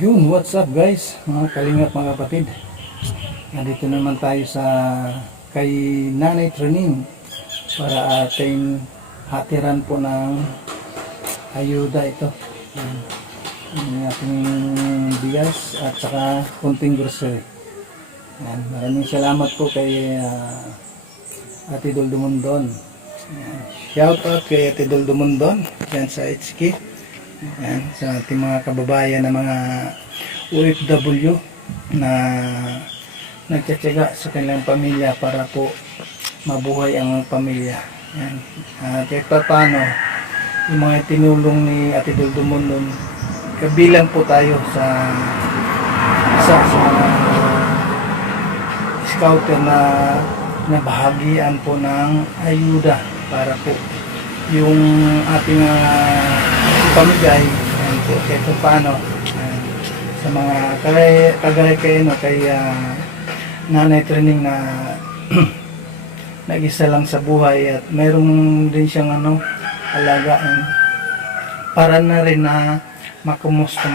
Yun, what's up guys, mga kalingap mga kapatid. Nandito naman tayo sa kay Nanay Trening para ating hatiran po ng ayuda ito. Yung ating bigas at saka kunting grocery. Yan, maraming salamat po kay Ate Dol Dumundon. Shout out kay Ate Dol Dumundon yan sa HK. Yan, sa ating mga kababayan na mga OFW na nagtsatsaga sa kanilang pamilya para po mabuhay ang pamilya. Yan. At paano yung mga tinulong ni Ate Dol Dumundon, kabilang po tayo sa isa sa mga scouter na nabahagian po ng ayuda para po yung ating pamigay po kahit paano sa mga kagaya kay Nanay Trening na nag-isa lang sa buhay at mayroon din siyang alagaan para na rin na makumusta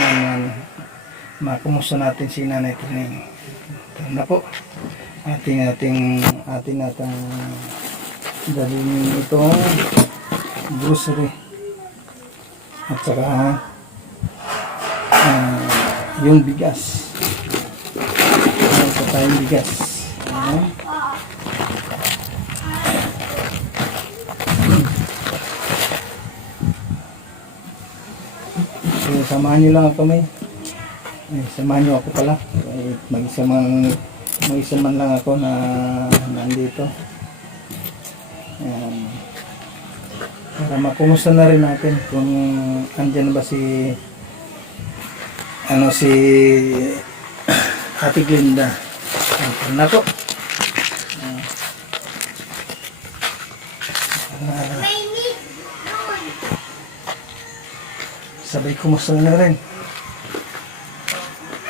natin si Nanay Trening. Ito na po ating dalhin itong grocery at saka yung bigas. Ito tayong bigas. So, samahan nyo lang kami. Samahan nyo ako pala. Mag-isa man lang ako na nandito. Ayan. Para makumusta na rin natin kung andyan ba si Ate Glinda. Ito na po. Sabay kumusta na rin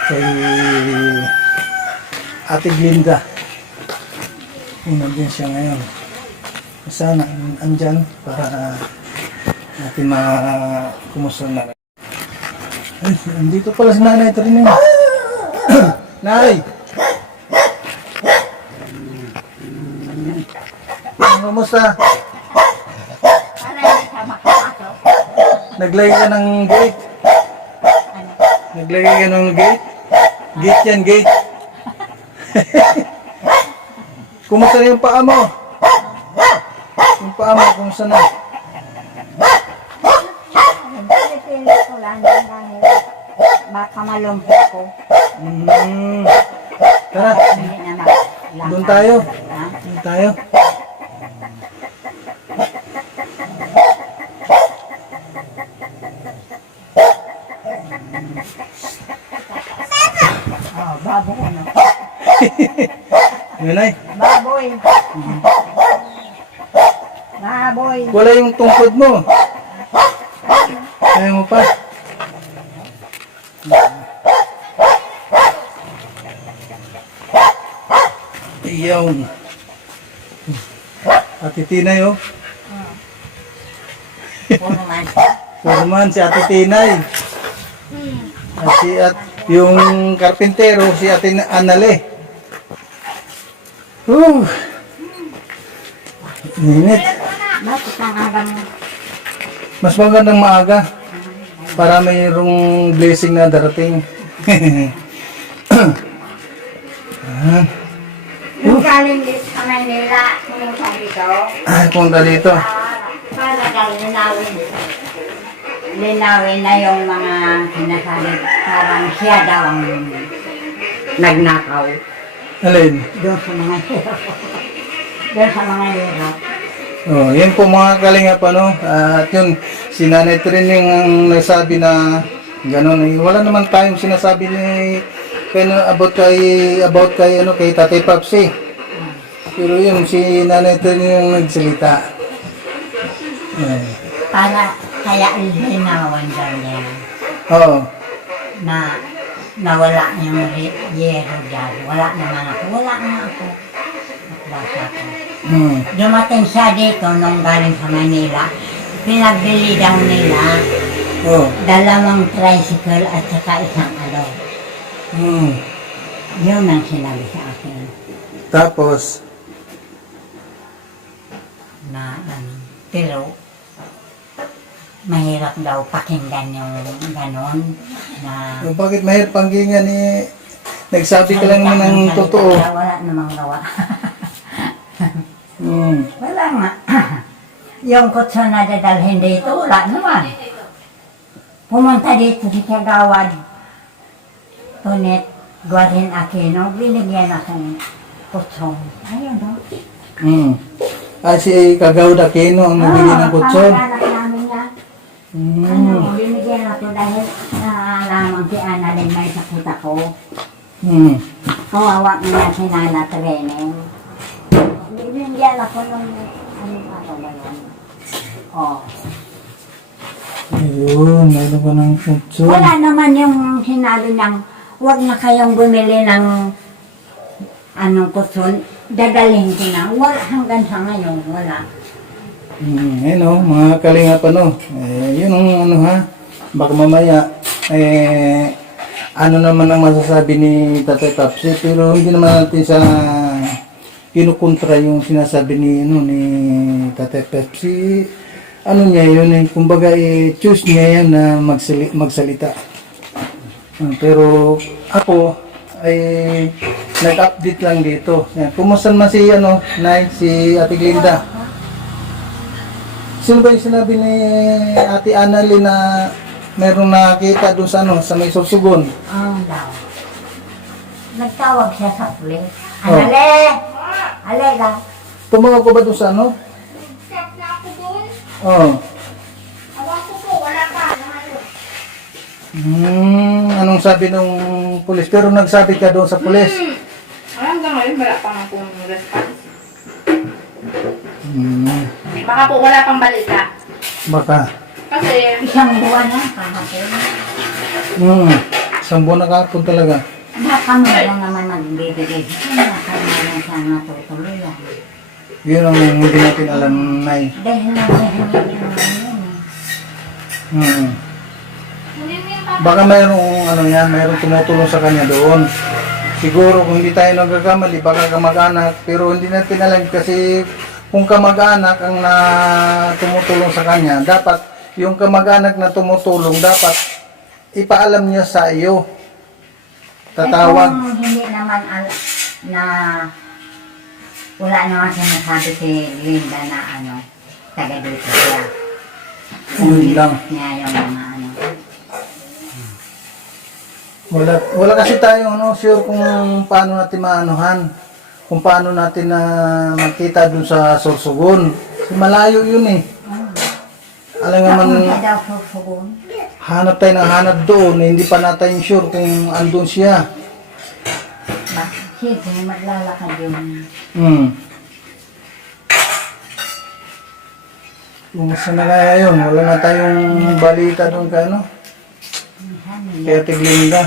kay Ate Glinda. Nandyan siya ngayon. Sana andyan para natin makumusta na rin. Ay, andito pala si Nanay Trening. Nay! Kumusta? Naglagay ka ng gate? Naglagay ka ng gate? Gate yan, gate. Kumusta yung paa mo? Yung paa mo, kumusta na? Pinipilit ko lang dahil baka malumpo ko. Tara, doon tayo. Doon tayo. Baboy ano? Yun ay. Baboy. Baboy. Wala yung tungkod mo. Kaya mo pa. Iyaw. Ate Tinay oh. Purman si Ate Tinay. At yung karpintero si Ate Anale. Init. Bakit ang aga mo? Mas magandang maaga para mayroong blessing na darating. Yung galing dito sa Manila, pumunta dito. Ay, punta dito. Para linawin na yung mga sinasabi. Parang siya daw ang nagnakaw. Alin? Doon sa mga hirap. Doon sa mga hirap. Oh, yun po mga kalingap at yun, si Nanay Trening ang nagsabi na gano'n. Wala naman tayong sinasabi ni about kay Tatay Papsi. Pero yun, si Nanay Trening ang nagsalita. Para kaya linawan daw niya Oo. na nawala yung yero dyan. Wala naman ako. Wala na ako. Basta ko. Dumating siya dito nung galing sa Manila. Pinagbili daw nila Oh. Dalawang tricycle at saka isang alon. Hmm. Yun ang sinabi sa akin. Tapos, Na, pero, mahirap daw pakinggan yung ganon na bakit mahirap panggingan ni nagsabi ka lang naman ng totoo. Wala namang gawa. Hmm. Wala nga. Yung kutso na dadalhin dito, wala naman. Pumunta dito si Kagawad. Tunet, Guarin Aquino, binigyan ako ng kutso. Ayun o. Hmm. Si Kagawad Aquino ang nabili ng kutson. Pangalanak namin yan. Hmm. Binigyan ako dahil lamang si Annalyn may sakit ako. Hmm. Kawawa nga si Nana training. Binigyan ako ng ano ba yun? Oh. Ayun, mayroon ka ng kutson. Wala naman yung sinabi ng huwag na kayong bumili ng anong kutson, dadalhin ko na. Wala, hanggang sa ngayon, wala. Ayun o, mga kalingap yun ang ano ha, baka mamaya, ano naman ang masasabi ni Tatay Papsi, pero hindi naman natin sa kinukontra yung sinasabi ni Tatay Papsi. Ano niya yun, kumbaga choose niya yan na magsalita. Pero ako ay nag-update lang dito. Yan. Kumusta man si Nay, si Ate Glinda? Sino ba yung sinabi ni Ate Annalyn na merong nakita doon sa may Sorsogon? Daw. Nagtawag siya sa pulis. Oh. Anale! Ale daw. Tumawag ko ba doon sa ano? Stop na ako doon. Oo. Awan ko po, wala pa. Anong sabi nung pulis? Pero nagsabi ka doon sa pulis? Hanggang ngayon, wala pang akong response. Baka po wala pang balita. Baka. Kasi, Isang buwan na kahapon. Isang buwan na kahapon talaga. Baka mo lang naman nagbibigay. Baka naman siya natutuloy yan. Yun ang hindi natin alam, Nay. Dahil naghihingi yung ngayon. kunin mo yung papa. Baka mayroong tumutulong sa kanya doon. Siguro kung hindi tayo nagkakamali, baka kamag-anak, pero hindi natin alam kasi kung kamag-anak ang tumutulong sa kanya, dapat yung kamag-anak na tumutulong, dapat ipaalam niya sa iyo. Tatawag. Kung hindi naman na wala naman sinasabi si Linda na taga dito siya. Yun lang. Niya yung mga Wala kasi tayo sure kung paano natin maanuhan. Kung paano natin na makita dun sa Sorsogon. Kasi malayo yun eh. Alam nga man, Napunta daw susugon. hanap tayo ng hanap doon, hindi pa natin sure kung andun siya. Siyempre, maglalakad yung Kumusta na kaya yun? Wala na tayong balita doon kay kaya Ate Glinda.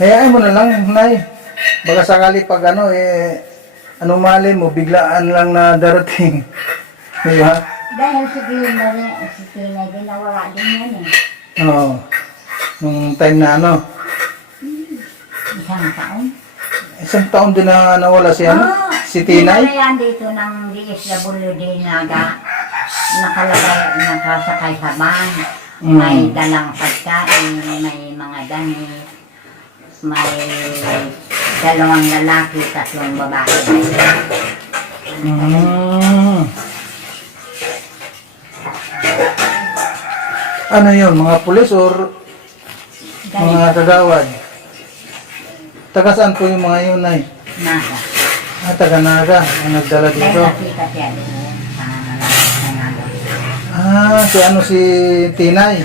Hayaan mo na lang, Nay. Baka sakali pag mali mo, biglaan lang na darating. Diba? dahil si Glinda rin, si Tina din nawala din yan eh. Oo. Nung time na Isang taon. isang taon din na nawala si si Tinay. Dinala yan dito ng DSWD nakasakay sa van. May dalang pagkain, may mga damit, may dalawang lalaki, tatlong babae. Ano yun? Mga pulis or mga kagawad? Taga saan po yung mga yun, Nay? Naga. Taga Naga ang nagdala Dahil dito. nakita siya doon sa Naga. Si Tinay.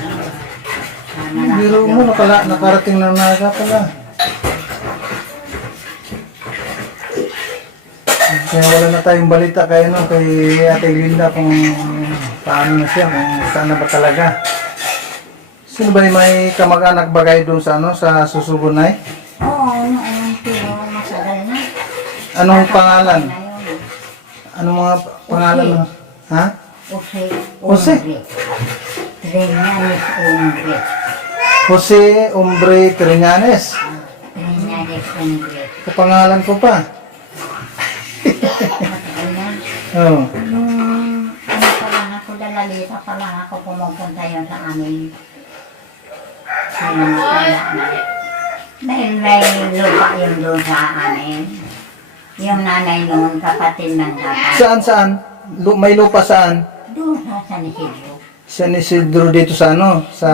Biro mo, nakarating na Naga pala. Kaya wala na tayong balita kay Ate Glinda kung paano na siya, kung saan na ba talaga. Sino ba yung may kamag-anak ba kayo doon sa Sorsogon, Nay? Oo, siguro masagal na. Anong pangalan? Na yun. Anong mga pangalan mo? Ha? Jose Jose? Umbre. Trillanes Umbre. Jose Umbre Trillanes. Trillanes Umbre. Kapangalan ko pa. Matagal na. Oh. Nung ano pa lang ako, dalalita pa lang ako pumupunta yun sa amin. Dahil may lupa yun doon sa amin. Yung nanay noon, kapatid ng tatay. Saan? May lupa saan? Doon sa San Isidro. San Isidro dito sa ano? Sa...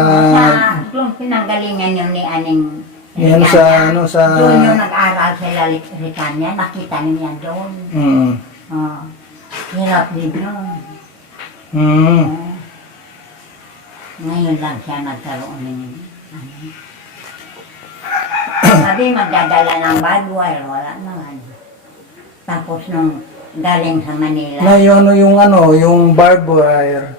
Doon pinanggalingan yun ni Aning. Yan sa ano sa... Doon yung nag-aral sa Ritanya, nakita niya doon. Mm. Oh, hirap din yun. Mm. Oh. Ngayon lang siya nagkaroon ng ano. Sabi magdadala ng barbwire, wala naman. Tapos nung galing sa Manila, Na yung barbed wire,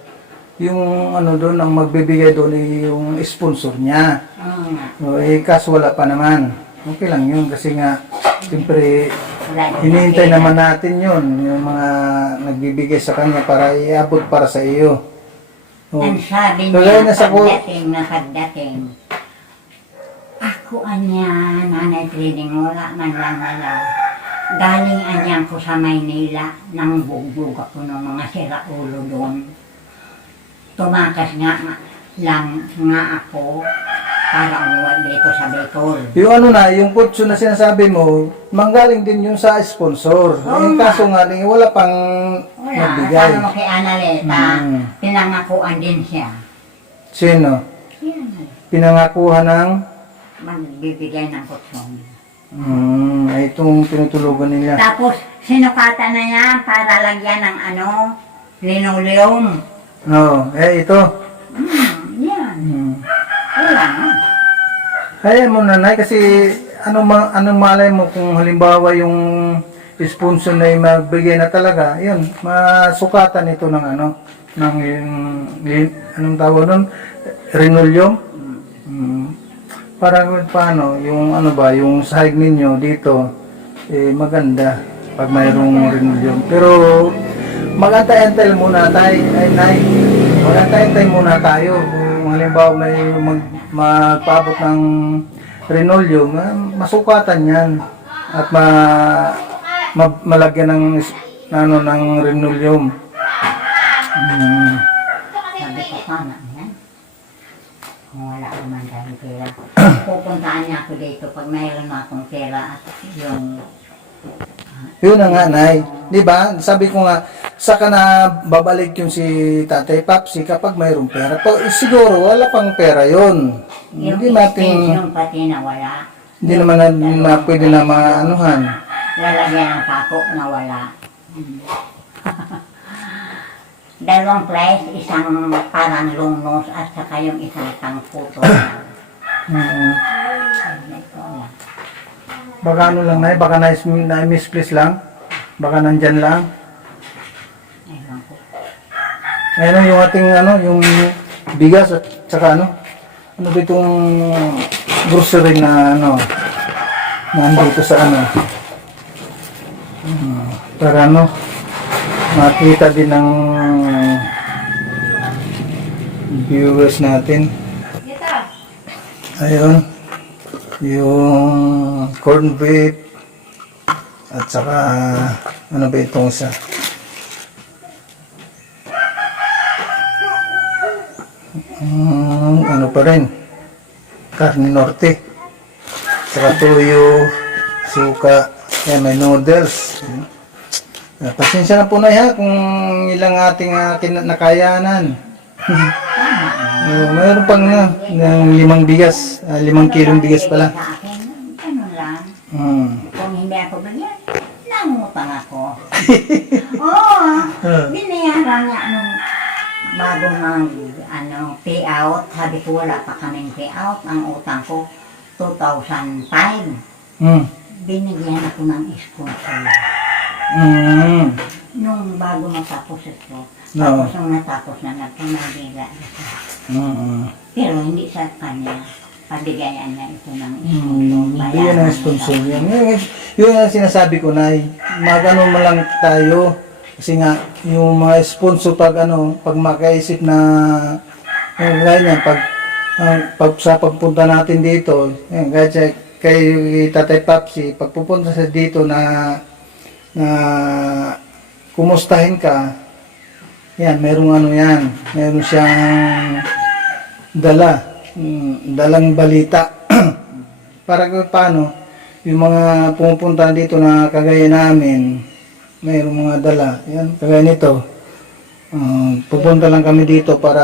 yung ano doon, ang magbibigay doon ay yung sponsor niya. nga, O, kaso wala pa naman. Okay lang yun kasi nga, siyempre, wala din hinihintay nakita. naman natin yun, yung mga nagbibigay sa kanya para iabot para sa iyo. O, Ang sabi kagaya niya, na sa pagdating, ako anya, nanay trading, wala man lang nalaw. Galing anyang ko sa Maynila, nang bugbog ako ng mga siraulo doon. Tumakas lang ako para umuwi dito sa Bicol. yung ano na, yung kutso na sinasabi mo, manggaling din yung sa sponsor. Oo Yung nga. kaso nga, wala pang Wala, nagbigay. sabi mo kay Analeta, Mm. pinangakuan din siya. Sino? Yan, Pinangakuha ng... magbibigay ng kutsong. Itong tinutulugan nila. Tapos, sinukatan na niya para lagyan ng linoleum. Ito. Yan. Hmm. Wala na. Kaya mo nanay kasi anong malay mo kung halimbawa yung sponsor na yung magbigay na talaga, yun, masukatan ito ng ng anong tawag nun? Linoleum? Para paano, yung yung sahig ninyo dito, maganda pag mayroong linoleum. Pero mag-antay-antay muna tayo, nay. Mag-antay-antay muna tayo. Kung halimbawa may magpaabot ng linoleum, masukatan yan. At malagyan ng linoleum. Sabi ko, paano yan? Kung wala naman tayong pera. Pupuntaan niya ako dito pag mayroon na akong pera at yung... Yun na nga, Nay. Di ba? Sabi ko nga, saka na babalik yung si Tatay Papsi kapag mayroong pera. Siguro, wala pang pera yun. Yung Hindi natin, extension pati na wala. hindi naman na pwede na maanuhan. Lalagyan ng pako na wala. Dalawang place, isang parang lungnos at saka yung isang pangputo. Baka ano lang, Nay, baka na-misplace lang. Baka nandyan lang. Ewan ko. Ayun yung ating yung bigas at saka ano ba itong grocery na nandito sa para makita din ng viewers natin. Ayun, yung corned beef at saka ano ba itong isa? Ano pa rin? Karne norte. Saka tuyo, suka, may noodles. Pasensya na po na kung ilang ating nakayanan. Mayroon pang ng 5 bigas, 5 kilong bigas pala. Sa akin, ganun lang. Hmm. Kung hindi ako bigyan, nangutang ako. Oo, binayaran nga nung bago payout. Sabi ko wala pa kaming payout. Ang utang ko, 2005. Binigyan ako ng sponsor. Nung bago matapos ito. Tapos nung natapos na nagpamagila na siya. Pero hindi sa kanya. Pabigayan niya ito ng sponsor. Bigyan ng sponsor yan. Yun ang sinasabi ko, Nay. Magano mo lang tayo. Kasi nga, yung mga sponsor pag makaisip na ganyan, pag sa pagpunta natin dito, kaya kay Tatay Papsi, pag pupunta sa dito na kumustahin ka, yan, meron siyang dalang balita. Para paano, yung mga pumupunta dito na kagaya namin, mayroong mga dala. Yan, kagaya nito. Pupunta lang kami dito para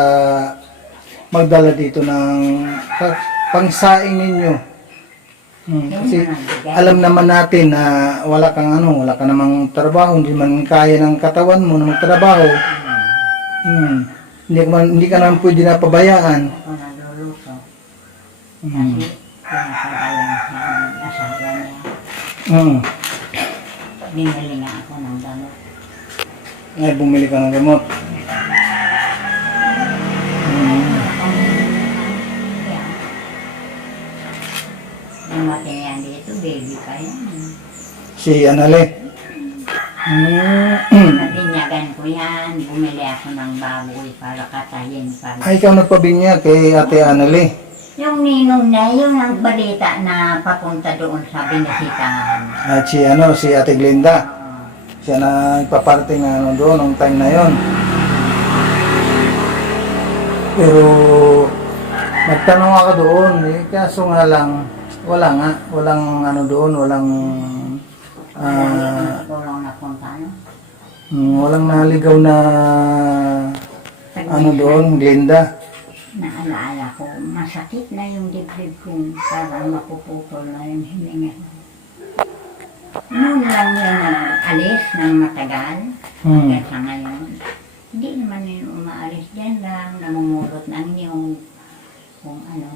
magdala dito ng pangsaing ninyo. Kasi alam naman natin na wala ka namang trabaho, hindi man kaya ng katawan mo na magtrabaho. Hindi ka naman pwede na pabayaan. Ako naluluto. Kasi pinapagalan sa asawa niya. Binili nga ako ng gamot. Ay, bumili ka ng gamot. Yung material dito, baby pa yan. Si Anale. Nabinyagan ko yan, bumili ako ng baboy para katayin para. Ay, ikaw nagpabinya kay Ate Anale. Yung ninong na, yun ang balita na papunta doon sa binisitahan. At si Ate Glenda. Siya na ipaparting doon nung time na yon. Pero nagtanong ako doon, kaso nga lang walang doon, walang Walang napunta, no? walang naligaw na doon, Glenda. Naalaala ko, masakit na yung dibdib kong parang mapuputol na yung hininga. Noon lang yun alis ng matagal, hanggang sa ngayon. Hindi naman yun umaalis dyan lang, namumulot ng niyong kung ano.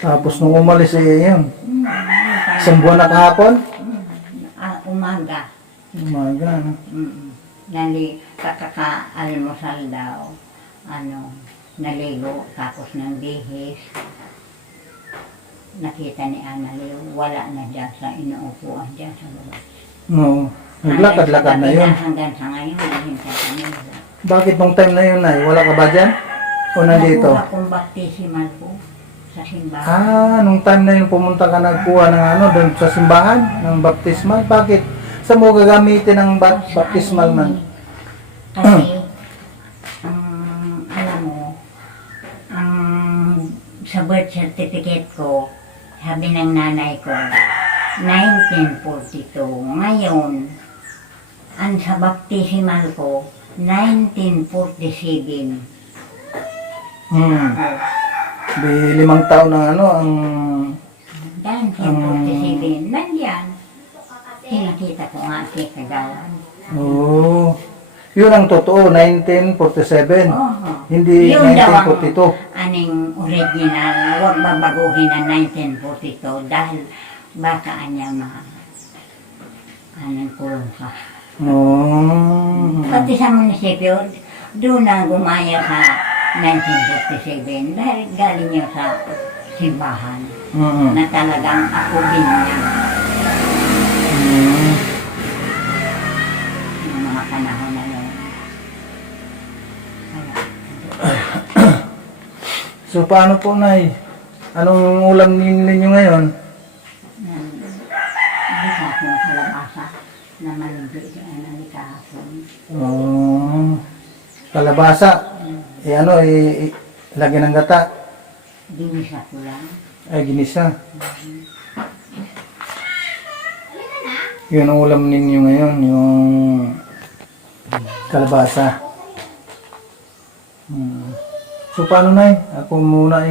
Tapos nung umalis yun, isang buwan na kahapon? Umaga. Umaga, no? Kakaka-almusal daw, naligo, tapos ng bihis. Nakita ni Annalyn, wala na dyan sa inuupuan dyan sa baba. No, naglakad-lakad na yun. Hanggang sa ngayon, nahintay kami. Bakit nung time na yun, Nay? Wala ka ba dyan? O nandito? Nakuha kong baptisimal ko sa simbahan. Nung time na yun, pumunta ka nagkuha ng doon sa simbahan, ng baptismal. Bakit? Saan mo gagamitin ng baptismal man? Kasi, alam mo, sa birth certificate ko, sabi ng nanay ko, 1942. Ngayon, ang sa baptisimal ko, 1947. Di 5 taon na ang... 1947. Nandiyan. Pinakita ko nga si Kagawan. Yun ang totoo, 1947. Hindi Yun daw 1942. aning original, huwag babaguhin ang 1942 dahil baka anya anong kulong ka. Pati sa munisipyo, doon na gumaya sa 1947 dahil galing niya sa simbahan na talagang ako din niya. Yung mga panahon na yun. So paano po, Nay? Anong ulam ninyo ngayon? Bisa kong kalabasa na malungkot siya na kahapon. Kalabasa. Lagyan ng gata. Ginisa ko lang. Ay, ginisa. Yun ang ulam ninyo ngayon, yung kalabasa. So paano, Nay? Ako muna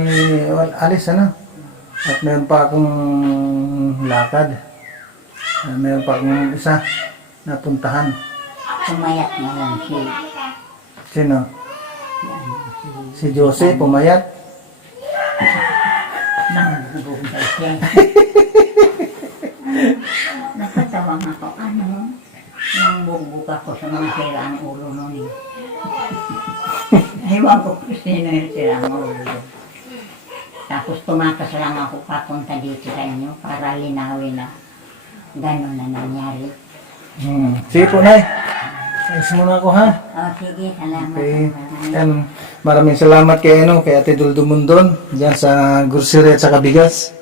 alis at meron pa akong lakad. Meron pa akong isa na puntahan. Sumayat na lang si Sino? Si Jose, pumayat. Nangbubuhay siya. Napatawang ako, nang bugbog ako sa mga sirang ulo nun. Ewan ko kung sino yung sirang ulo. Tapos tumakas lang ako papunta dito sa inyo para linawin na gano'n na nangyari. Sige po, Nay. Ayos muna ako ha. Oh, sige, salamat. Okay. Yan, maraming salamat kay kay Ate Duldo Mundon diyan sa grocery at saka bigas.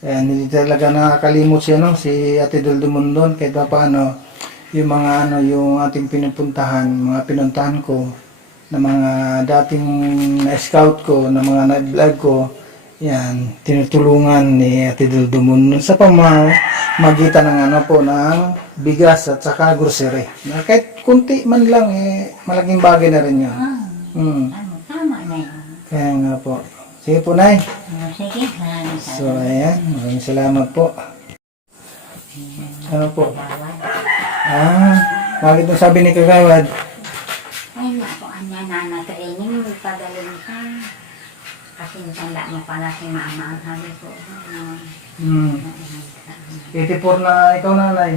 Yan, hindi talaga nakakalimot siya si Ate Duldo Mundon kahit pa paano yung mga yung ating pinupuntahan, mga pinuntahan ko na mga dating na-scout ko, na mga na-vlog ko. Yan, tinutulungan ni Ate Duldo Mundon sa pamamagitan ng ng bigas at saka grocery. Na kahit kunti man lang, malaking bagay na rin yun. Tama na yun. Kaya nga po. Sige po, Nay. Oh, sige, salamat. So, ayan. Maraming salamat po. Ano po? Bakit mo sabi ni Kagawad? Ay, naku, anya na training, may pagaling ka. Kasi tanda mo pala si mama ang sabi ko. 84 na ikaw, Nanay.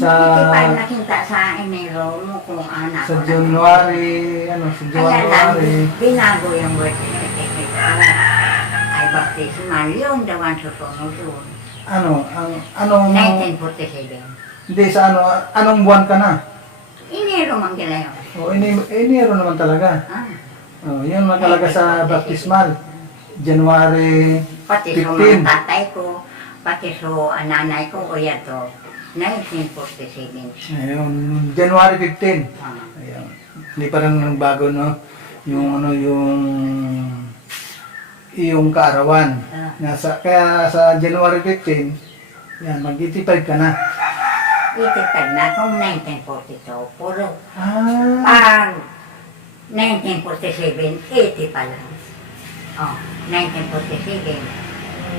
Sa- Sa... nakita sa Enero mo kung anak Sa ko na- January, sa Kaya lang, January. binago yung birth certificate ko. Ay, baptismal yun, dawan susunod yun. Anong, 1947. hindi sa anong buwan ka na? Enero man kila yun. Enero naman talaga. Yun nakalagay sa baptismal. January Pati sa 15. mga tatay ko, pati sa nanay ko, kuya to, 1947. Ayun, January 15. Ah. Ayun. Hindi pa rin nagbago, no? Yung kaarawan. Kaya sa January 15, yan, mag-85 ka na. 85 na kung 1942. Puro Ah, pag 1947, 80 pa lang. Oh, 1947.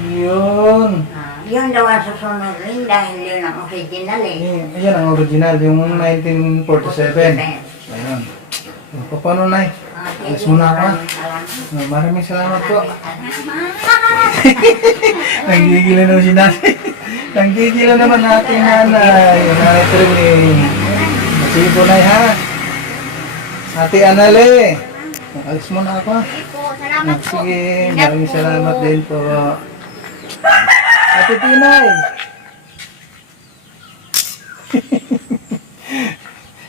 yun. Yun daw ang susunod rin dahil yun ang original eh. Yan ang original, yung 1947. Ayun. Paano, Nay? Alis muna ako. Maraming salamat po. Nagigila na si Nanay. Nagigila naman natin Nanay. Nanay Trining. Sige po, Nay, ha? Ate Anale. Alis muna ako. Sige po, salamat po. Sige, Ingat maraming po. salamat din po. Ate Tinay.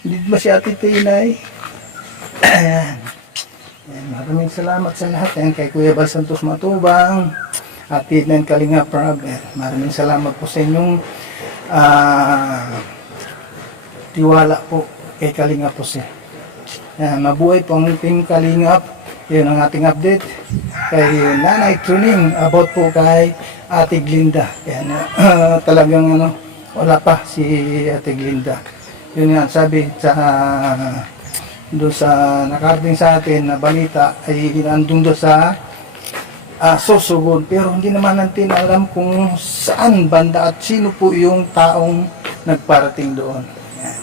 Hindi ba si Ate Tinay? Ayan. Ayan, maraming salamat sa lahat. Ayan, kay Kuya Bal Santos Matubang, Ate Nan Kalinga Prab. Maraming salamat po sa inyong tiwala po kay Kalinga po siya. Ayan, mabuhay po ang Team Kalingap. Yun ang ating update kay Nanay Truning about po kay Ate Glinda. Kaya talagang wala pa si Ate Glinda. Yun nga sabi sa doon sa nakarating sa atin na balita ay andun doon sa Sorsogon, pero hindi naman natin alam kung saan banda at sino po yung taong nagparating doon. Yan.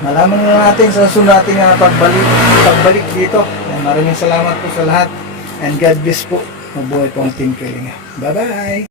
Malaman na natin sa sunod nating pagbalik dito. Yan, maraming salamat po sa lahat and God bless po. Mabuhay po ang Team Kalinga. Bye-bye!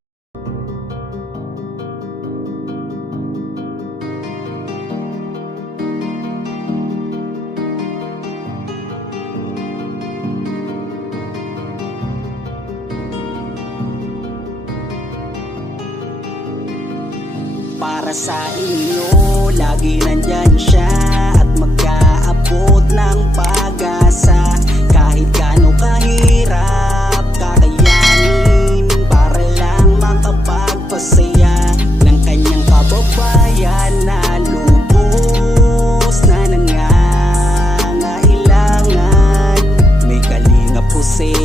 Para sa inyo, lagi nandyan siya at mag-aabot ng pag-asa. Kahit gaano kahirap, kakayanin para lang makapagpasaya ng kanyang kababayan na lubos na nangangailangan. May kalinga po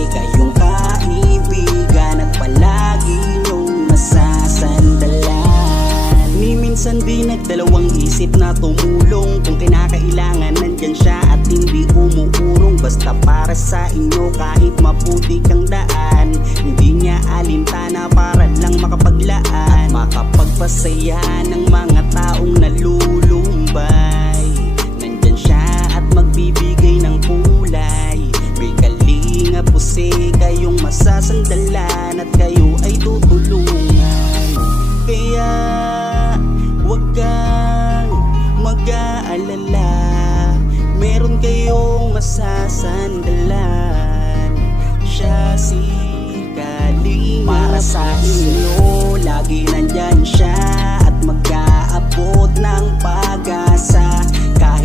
kayong kaibigan at palagi niyong masasandalan. Minsan di nagdalawang isip na tumulong. Kung kinakailangan nandyan siya at hindi umuurong. Basta para sa inyo kahit maputi kang daan. Hindi niya alintana para lang makapaglaan. Makapagpasaya ng mga taong nalulumbay. Nandyan siya at magbibigay ng kulay. May kalinga po kayong masasandalan at kayo ay tutulungan. Kaya huwag kang mag-aalala, meron kayong masasandalan. Siya si Kalinga. Para sa inyo, lagi nandyan siya at mag-aabot ng pag-asa. Kahit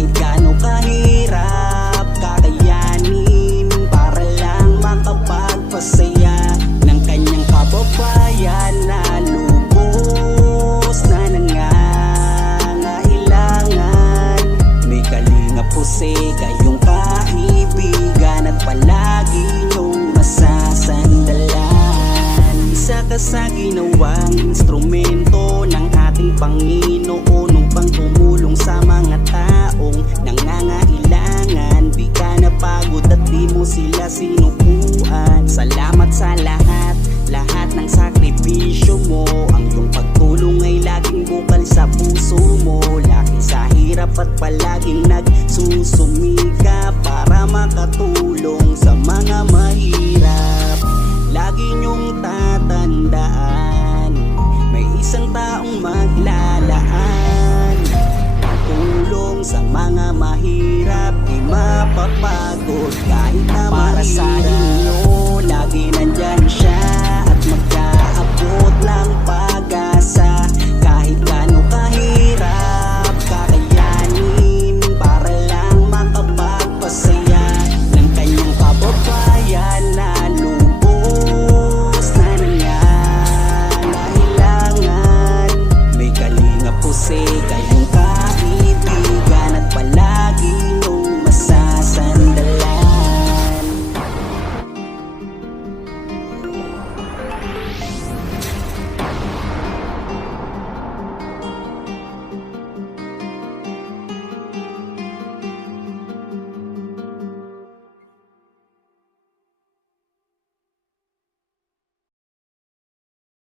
karaniwang instrumento ng ating Panginoon upang tumulong sa mga taong nangangailangan. Di ka napagod at di mo sila sinukuan. Salamat sa lahat ng sakripisyo mo. Ang iyong pagtulong ay laging bukal sa puso mo. Laki sa hirap at palaging nagsusumika para makatulong sa mga